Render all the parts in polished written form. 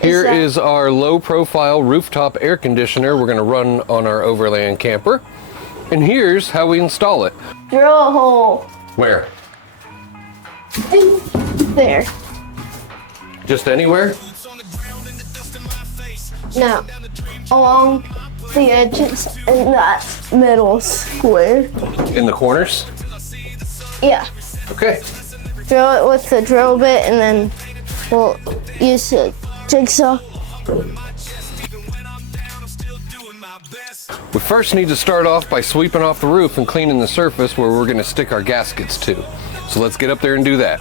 Here is our low-profile rooftop air conditioner we're going to run on our Overland camper. And here's how we install it. Drill a hole. Where? There. Just anywhere? No. Along the edges in that middle square. In the corners? Yeah. Okay. Drill it with the drill bit and then we'll use the jigsaw. We first need to start off by sweeping off the roof and cleaning the surface where we're going to stick our gaskets to. So let's get up there and do that.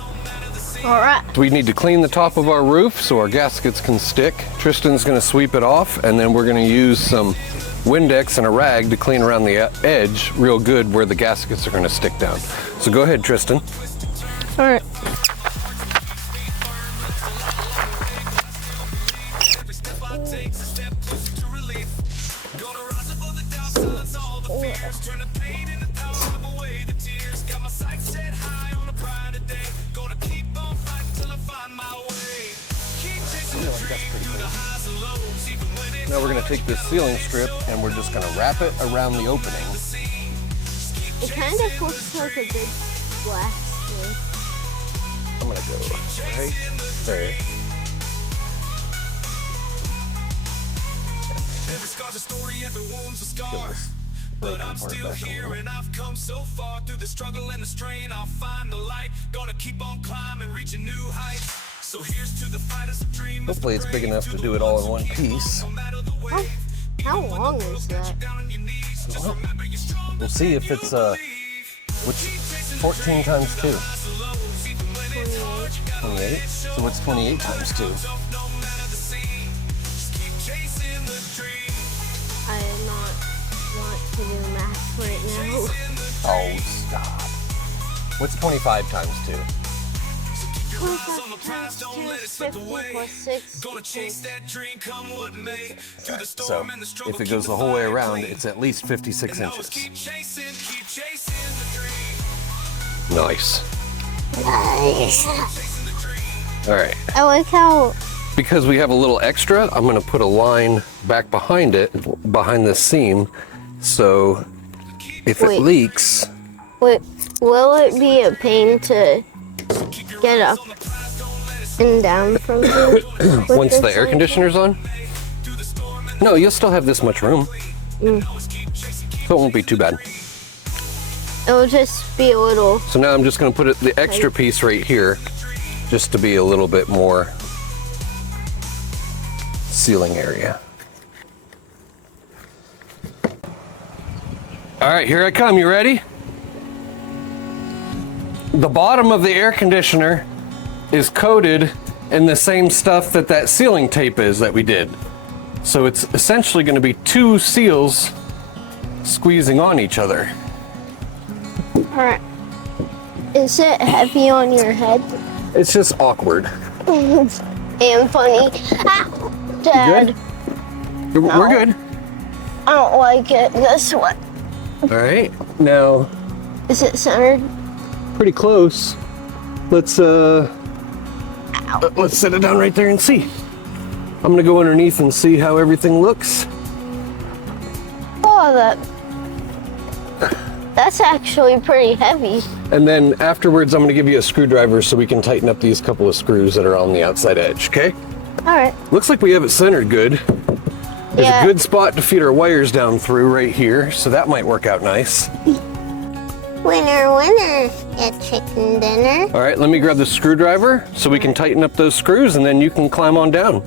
All right. We need to clean the top of our roof so our gaskets can stick. Tristan's going to sweep it off, and then we're going to use some Windex and a rag to clean around the edge real good where the gaskets are going to stick down. So go ahead, Tristan. All right. Now we're going to take this sealing strip and we're just going to wrap it around the opening. It kind of looks like a big glass thing. I'm going to go right there. But I'm still here and I've come so far through the struggle and the strain. I'll find the light, gonna keep on climbing, reach a new height. So here's to the fighters of dream. Hopefully it's big enough to do it all in one piece. How long is that? Well, we'll see if it's 14 times 2. 28. So what's 28 times 2? I am not want to do math right now. Oh, stop. What's 25 times 2? 25 times 2 is 50 plus 6. So, if it goes the whole way around, it's at least 56 inches. Nice. Nice. All right. I like how... Because we have a little extra, I'm going to put a line back behind it, behind this seam, so if it leaks... Wait, will it be a pain to get up and down from here? Once the air conditioner's on? No, you'll still have this much room. So it won't be too bad. It'll just be a little... So now I'm just going to put the extra piece right here, just to be a little bit more ceiling area. All right, here I come. You ready? The bottom of the air conditioner is coated in the same stuff that sealing tape is that we did. So it's essentially going to be 2 seals squeezing on each other. All right. Is it heavy on your head? It's just awkward. And funny. Ah, Dad. Good? We're good. I don't like it this way. All right, now. Is it centered? Pretty close. Let's set it down right there and see. I'm gonna go underneath and see how everything looks. Oh, that's actually pretty heavy. And then afterwards, I'm gonna give you a screwdriver so we can tighten up these couple of screws that are on the outside edge, okay? All right. Looks like we have it centered good. There's a good spot to feed our wires down through right here, so that might work out nice. Winner, winner at chicken dinner. All right, let me grab the screwdriver so we can tighten up those screws and then you can climb on down.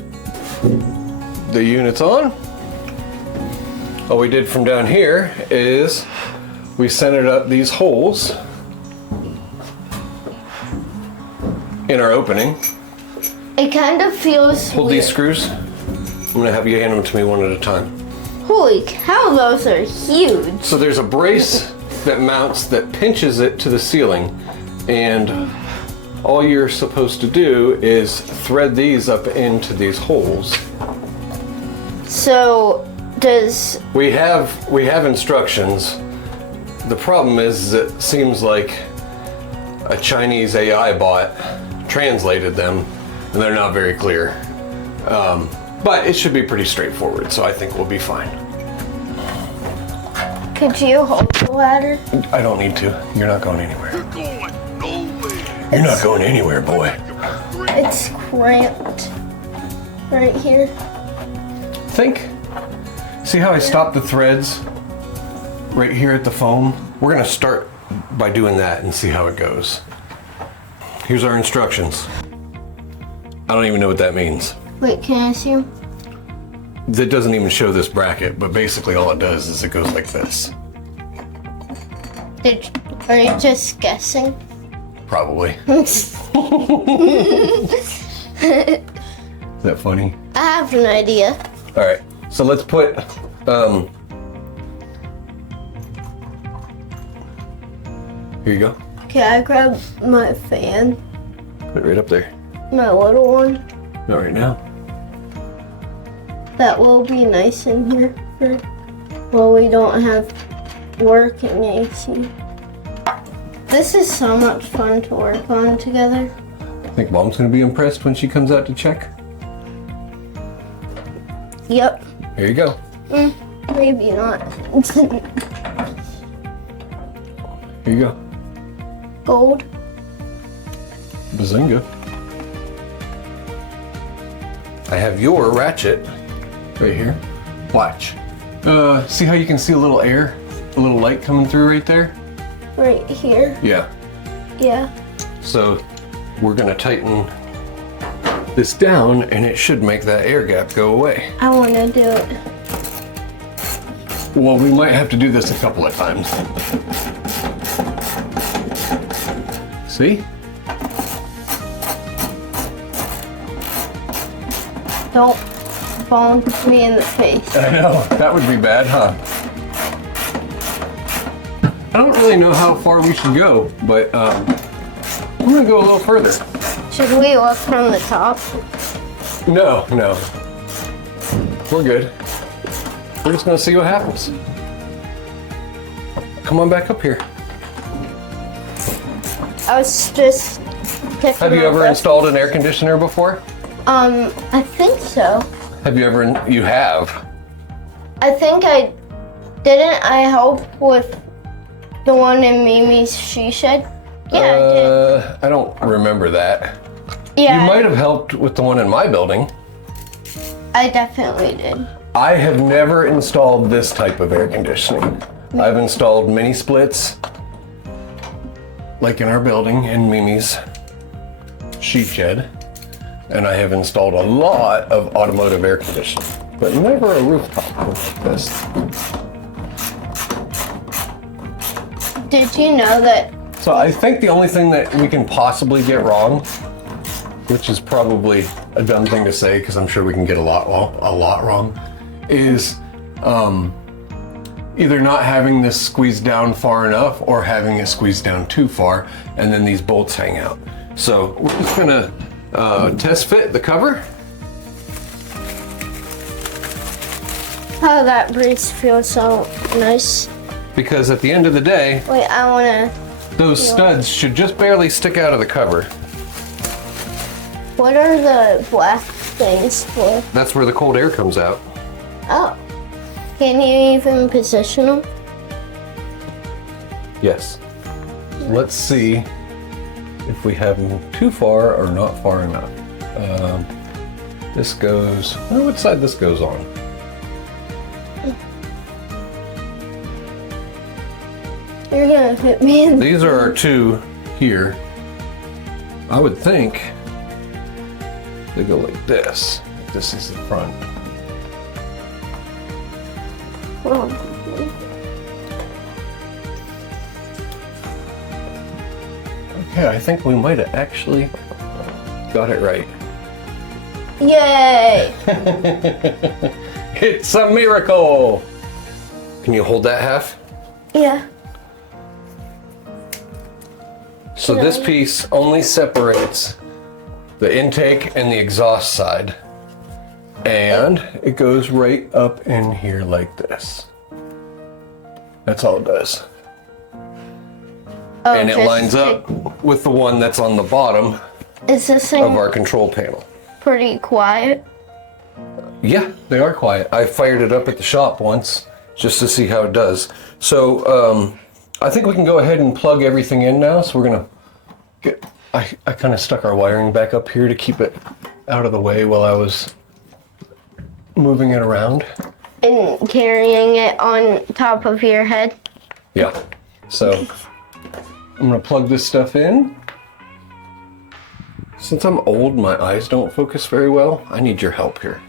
The unit's on. All we did from down here is we centered up these holes in our opening. It kind of feels Hold weird. these screws. I'm gonna have you hand them to me one at a time. Holy cow, those are huge. So there's a brace that mounts that pinches it to the ceiling, and all you're supposed to do is thread these up into these holes. So does... We have instructions. The problem is it seems like a Chinese AI bot translated them and they're not very clear. But it should be pretty straightforward, so I think we'll be fine. Could you hold the ladder? I don't need to. You're not going anywhere. You're going nowhere. You're not going anywhere, boy. It's cramped right here. See how I stopped the threads right here at the foam? We're gonna start by doing that and see how it goes. Here's our instructions. I don't even know what that means. Wait, can I see them? That doesn't even show this bracket, but basically all it does is it goes like this. Are you just guessing? Probably. Is that funny? I have an idea. All right, so let's put, here you go. Can I grab my fan? Put it right up there. My little one? Not right now. That will be nice in here for, well, we don't have working AC. This is so much fun to work on together. I think Mom's gonna be impressed when she comes out to check. Yep. Here you go. Maybe not. Here you go. Gold. Bazinga. I have your ratchet right here. Watch. See how you can see a little air? A little light coming through right there? Right here. Yeah. Yeah. So we're gonna tighten this down and it should make that air gap go away. I want to do it. Well, we might have to do this a couple of times. See? Don't bonk me in the face. I know, that would be bad, huh? I don't really know how far we should go, but I'm gonna go a little further. Should we look from the top? No. We're good. We're just gonna see what happens. Come on back up here. I was just picking Have you up ever installed an air conditioner before? I think so. Have you ever, you have? I think I didn't. I helped with the one in Mimi's she shed. Yeah, I did. I don't remember that. Yeah, You might have helped with the one in my building. I definitely did. I have never installed this type of air conditioning. I've installed mini splits, like in our building in Mimi's sheet shed, and I have installed a lot of automotive air conditioning, but never a rooftop like this. Did you know that? So I think the only thing that we can possibly get wrong, which is probably a dumb thing to say because I'm sure we can get a lot wrong, is either not having this squeezed down far enough or having it squeezed down too far, and then these bolts hang out. So we're just gonna test fit the cover. Oh, that breeze feels so nice. Because at the end of the day, Wait, I wanna. those studs should just barely stick out of the cover. What are the black things for? That's where the cold air comes out. Oh, can you even position them? Yes. Let's see if we have them too far or not far enough. This goes, I wonder what side this goes on. You're gonna hit me in. These are our two here. I would think they go like this. This is the front. Oh. Okay, I think we might have actually got it right. Yay! It's a miracle! Can you hold that half? Yeah. So this piece only separates the intake and the exhaust side. And it goes right up in here like this. That's all it does. Oh, And it just lines up with the one that's on the bottom Is this of thing? our control panel. pretty quiet. Yeah, they are quiet. I fired it up at the shop once just to see how it does. So I think we can go ahead and plug everything in now. So we're gonna get, I kind of stuck our wiring back up here to keep it out of the way while I was moving it around. And carrying it on top of your head. Yeah. So I'm gonna plug this stuff in. Since I'm old, my eyes don't focus very well. I need your help here.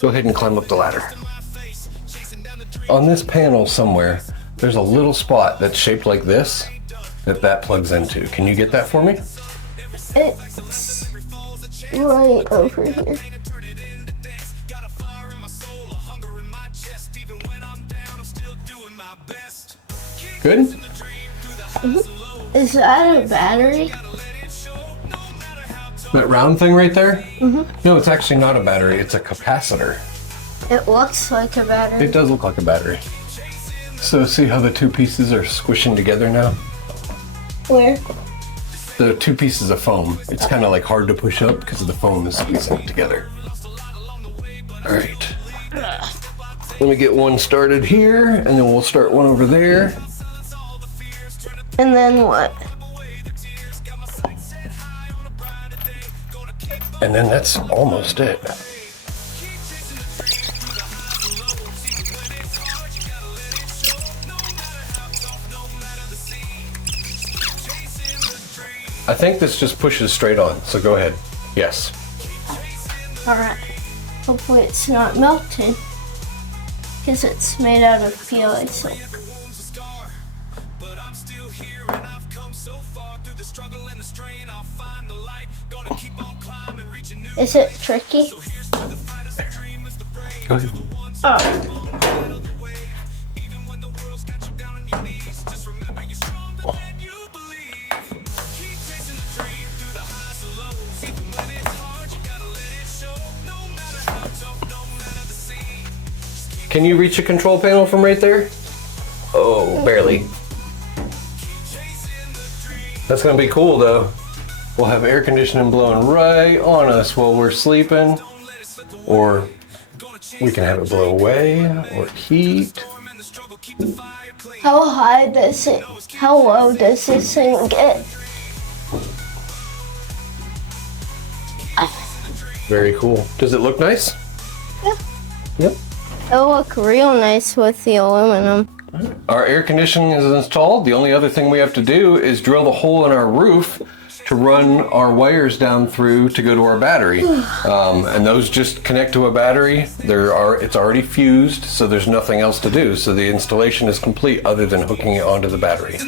Go ahead and climb up the ladder. On this panel somewhere, there's a little spot that's shaped like this that plugs into. Can you get that for me? It's right over here. Good? Mm-hmm. Is that a battery? That round thing right there? Mm-hmm. No, it's actually not a battery. It's a capacitor. It looks like a battery. It does look like a battery. So see how the two pieces are squishing together now? Where? The two pieces of foam. It's kind of like hard to push up because the foam is squeezing it together. All right. Let me get one started here, and then we'll start one over there. And then what? And then that's almost it. I think this just pushes straight on, so go ahead. Yes. Alright. Hopefully it's not melting. Because it's made out of PLA silk. Is it tricky? Go ahead. Oh. Can you reach a control panel from right there? Oh, barely. That's gonna be cool though. We'll have air conditioning blowing right on us while we're sleeping, or we can have it blow away, or heat. How high does it, how low does this thing get? Very cool. Does it look nice? Yeah. Yep. It'll look real nice with the aluminum. Our air conditioning is installed. The only other thing we have to do is drill the hole in our roof to run our wires down through to go to our battery. And those just connect to a battery. It's already fused, so there's nothing else to do. So the installation is complete other than hooking it onto the battery.